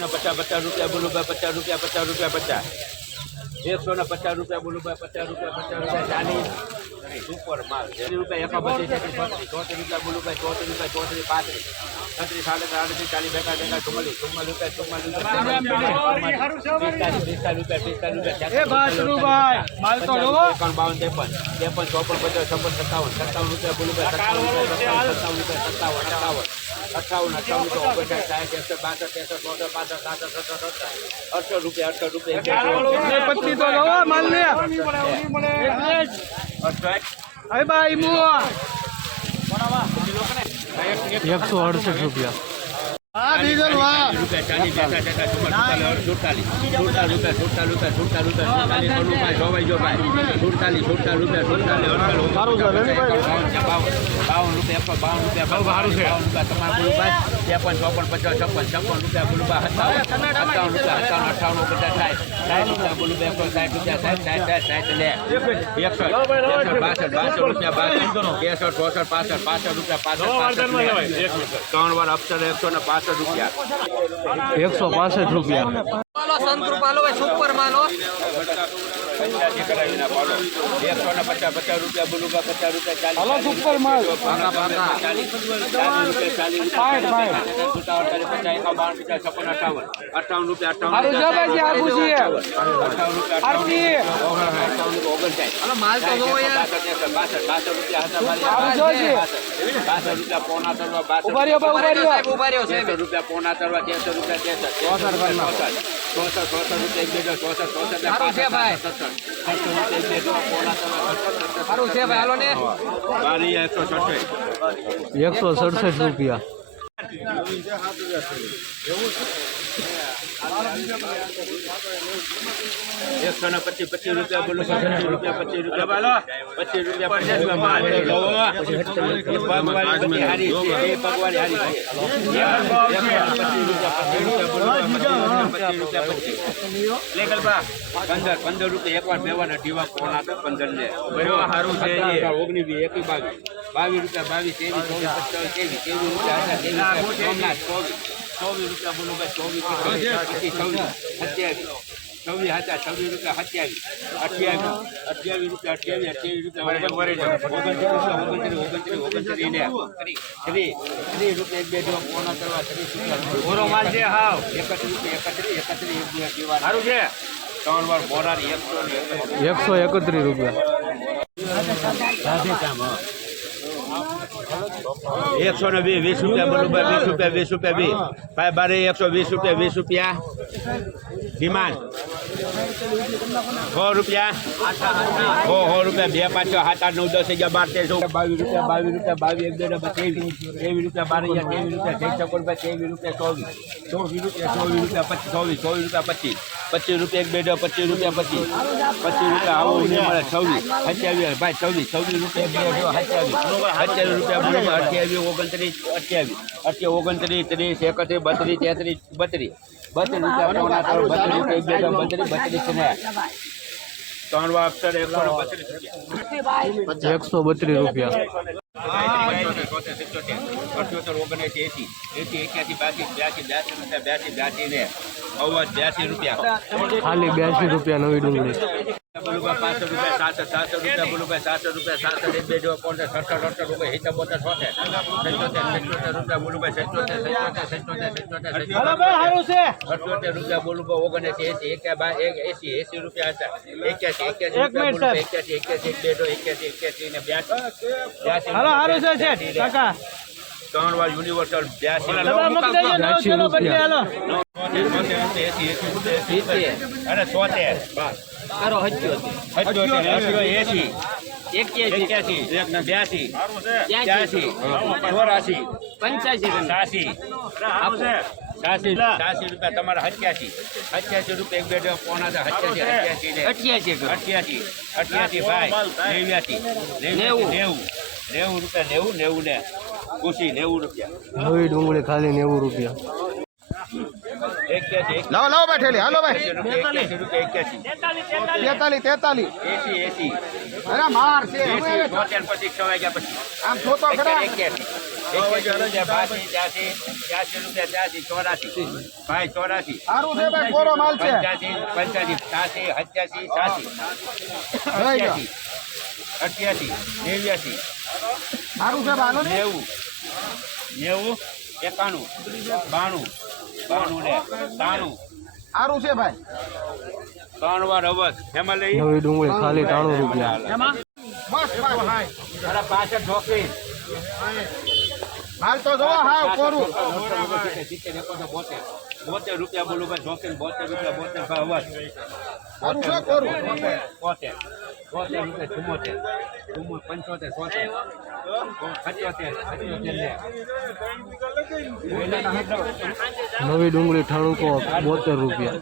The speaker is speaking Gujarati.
ને પચાસ પચાસ રૂપિયા બોલું ભાઈ પચાસ રૂપિયા પચાસ રૂપિયા પચાસ. એકસો ને પચાસ રૂપિયા બોલું ભાઈ પચાસ રૂપિયા પચાસ રૂપિયા ચાલીસ. સુપર માલ. ચાલીસ રૂપિયા એકા બત્રીસ તેત્રીસ ચોત્રીસ રૂપિયા બોલું ભાઈ ચોત્રીસ રૂપિયા ચોત્રીસ પાંત્રીસ. છત્રીસ સાડત્રીસ આડત્રીસ ચાલીસ બેતા બેતા ચુમ્માલીસ. ચુમ્માલીસ રૂપિયા ચુમ્માલીસ રૂપિયા પિસ્તાલીસ રૂપિયા પિસ્તાલીસ રૂપિયા. એકાવન બાવન ત્રેપન. ત્રેપન ચોપન પચાસ છપ્પન સત્તાવન. સત્તાવન રૂપિયા બોલું ભાઈ સત્તાવન રૂપિયા સત્તાવન રૂપિયા સત્તાવન અઠાવન અઠાવન અઠાવન ઓગણસાઠ સાઠ એકસઠ બાસઠ ત્રેસઠ ચોસઠ પાસઠ સાસઠ સત્તર અડસઠ રૂપિયા અડસઠ રૂપિયા પત્તી તો જોવો માલ ને અરે ભાઈ એકસો અડસઠ રૂપિયા. રૂપિયા ચાલીસ બેતા ચુમ્માલીસ સુડતાલીસ. સુડતાલીસ રૂપિયા સુડતાલીસ રૂપિયા સુડતાલીસ રૂપિયા સુડતાલીસ જોવાઈ જો ભાઈ સુડતાલીસ રૂપિયા. બાવન બાવન રૂપિયા એકસો બાવન રૂપિયા સારું છે. બાવન રૂપિયા તમારે બોલું ત્રેપન ચોપન પચાસ છપ્પન છપ્પન રૂપિયા બોલું ભાઈ સત્તાવન સત્તાવન રૂપિયા સત્તાવન અઠાવન પચાસ સાઠ સાઠ રૂપિયા બોલું સાઠ રૂપિયા સાઠ સાઠ સાઠ સાઠ લે એકસો એકસો બાસઠ બાસઠ રૂપિયા બાસઠ ચોસઠ પાસઠ પાસઠ રૂપિયા પાસઠ. ત્રણ વાર અક્ષર એકસો ને પાસઠ રૂપિયા એકસો પાસઠ રૂપિયા બોલો એકસો ને પચાસ પચાસ રૂપિયા બોલું પચાસ રૂપિયા ચાલીસ. હલો માલ. ચાલીસ રૂપિયા ચાલીસ. રૂપિયા પચાસ પચાસ છપ્પન અઠાવન. અઠાવન રૂપિયા અઠાવન રૂપિયા રૂપિયા રૂપિયા રૂપિયા પોણા તરવા. તેરસો રૂપિયા પોણા રૂપિયા ચોસઠ ચોસઠ રૂપિયા એક ચોસઠ ચોસઠ સત્તર સત્તર. રૂપિયા સડસઠ બેજો પોણા છે ભાઈ હાલો ને એકસો ને પચીસ પચીસ રૂપિયા બોલો પચીસ રૂપિયા પચીસ રૂપિયા પચીસ પચીસ પગવાળી હારી છે. પગવાળી હારી બોલો રૂપિયા પચીસ પંદર પંદર રૂપિયા એક વાર બે વાર ઢીવા પોણા તો પંદર ને સારું છે ઓગણીસ વીસ એકી બાવીસ બાવીસ રૂપિયા બાવીસ ત્રેવીસ ચોવીસ પચાસ ત્રેવીસ ત્રેવીસ રૂપિયા હતા ત્રેવીસ સોમનાથ ચોવીસ ચોવીસ રૂપિયા બોલો ભાઈ ચોવીસ છવ્વીસ સત્યાવીસ છવ્વીસ હતા છવ્વીસ રૂપિયા સત્યાવીસ અઠ્યાવીસ અઠ્યાવીસ રૂપિયા અઠ્યાવીસ અઠ્યાવીસ રૂપિયા ઓગણત્રીસ ઓગણત્રીસ ઓગણત્રીસ ને ત્રીસ ત્રીસ રૂપિયા એક બે જો પોણા કરવા ત્રીસ રૂપિયા. ઓરો માલ છે હાવ. એકત્રીસ રૂપિયા એકત્રીસ એકત્રીસ રૂપિયા બે સારું છે. ત્રણ વાર બોરાની એકસો એકસો એકત્રીસ રૂપિયા. એકસો ને વીસ વીસ રૂપિયા બરોબર વીસ રૂપિયા વીસ રૂપિયા, વીસ. ભાઈ, બારે એકસો વીસ રૂપિયા વીસ રૂપિયા. ડિમાન્ડ. સો રૂપિયા. સો સો રૂપિયા. બે, પાંચ સાત, આઠ, નવ, દસ, અગિયાર, બાર, તેર બાવીસ રૂપિયા બાવીસ રૂપિયા, બાવીસ, એક દોઢ ત્રેવીસ ત્રેવીસ રૂપિયા, બાર હજાર ત્રેવીસ રૂપિયા ત્રેવીસ છપ્પન રૂપિયા ત્રેવીસ રૂપિયા, ચોવીસ. ચોવીસ રૂપિયા ચોવીસ રૂપિયા, પચીસ, ચોવીસ ચોવીસ રૂપિયા, પચીસ. પચીસ રૂપિયા, એક, બે ડબ્બા પચીસ રૂપિયા, પચીસ. પચીસ રૂપિયા, આવો નહીં મળે, છવ્વીસ. સત્યાવીસ, ભાઈ, છવ્વીસ છવ્વીસ રૂપિયા, બે સત્યાવીસ. સત્યાવીસ રૂપિયા બરોબર અઠ્યાવીસ ઓગણત્રીસ અઠ્યાવીસ. અઠ્યાવીસ ઓગણત્રીસ ત્રીસ એકત્રીસ બત્રીસ તેત્રીસ બત્રીસ. બત્રીસ રૂપિયા પોણા ત્રણ બત્રીસ રૂપિયા એક બે ડબ્બા બત્રીસ બત્રીસ ને. ત્રણ વાર અક્ષર એકસો ને બત્રીસ રૂપિયા. એકસો બત્રીસ રૂપિયા. અઠ્યોતેર ઓગણએસી એસી. એસી એક્યાસી બાસી બ્યાસી બ્યાસી રૂપિયા બ્યાસી બ્યાસી ને. અવાજ બ્યાસી રૂપિયા. ખાલી બ્યાસી રૂપિયા નવી ડુંગળી. બોલુભાઈ પાંચસો રૂપિયા સાતસો સાતસો રૂપિયા બોલુભાઈ સાતસો રૂપિયા સાતસો એક બે જો પોતે સત્તર અઠ્તર રૂપિયા હિસાબ બોતેર છોતેર. સત્યોતેર સત્યોતેર રૂપિયા બોલુભાઈ સત્યોતેર સત્યોતેર સત્યોતેર સત્યોતેર અઠ્યોતેર રૂપિયા બોલુભાઈ ઓગણએસી એસી એસી એસી રૂપિયા હતા. એક્યાસી એક્યાસી એક્યાસી એક્યાસી એક બે એક્યાસી એક્યાસી ને બ્યાસી. બ્યાસી ત્રણ વાર યુનિવર્સલ બ્યાસી. અરે સોતેર. એસી. એક્યાસી. એક્યાસી. બ્યાસી. ત્યાસી. ચોરાસી. પંચ્યાસી સાસી. સાસી. સાસી રૂપિયા તમારા સત્યાસી સત્યાસી રૂપિયા એક બે ડબ્બા પોણા હતા. સત્યાસી અઠ્યાસી ને અઠ્યાસી કરો અઠ્યાસી. અઠ્યાસી ભાઈ. નેવ્યાસી. નેવું. નેવું. નેવું રૂપિયા નેવું નેવું ને ખુશી નેવું રૂપિયા. નવી ડુંગળી ખાલી નેવું રૂપિયા. લાવો લાવો ભાઈ ઠેલી. હાલો ભાઈ. તેતાલીસ તેતાલીસ એસી એસી. અરે માર છે. પછી છ વાગ્યા પછી. આમ જોતો ખરા. પંચ્યાસી પંચ્યાસી સાસી સાસી ગયો. અઠ્યાસી નેવ્યાસી હાલો નેવું નેવું એકાણું બાણું બાણું ને ત્રાણું સારું છે ભાઈ. ત્રણ વાર અવધ. એમાં લઈ? નવી ડુંગળી ખાલી ત્રાણું રૂપિયા. મસ્ત ભાઈ તારા પાછળ ઢોકી હાલ તો જોવો હા કોરું. બોતેર રૂપિયા બોલું ભાઈ ઢોકળી બોતેર રૂપિયા બોતેર ભાઈ અવધ. સારું છે કોરું. બોતેર. બોતેર રૂપિયા ચુમ્મોતેર. ચુમ્મો પંચોતેર સોતેર. પંચોતેર પંચોતેર ને નવી ડુંગળી ઠાણુકો બોતેર રૂપિયા.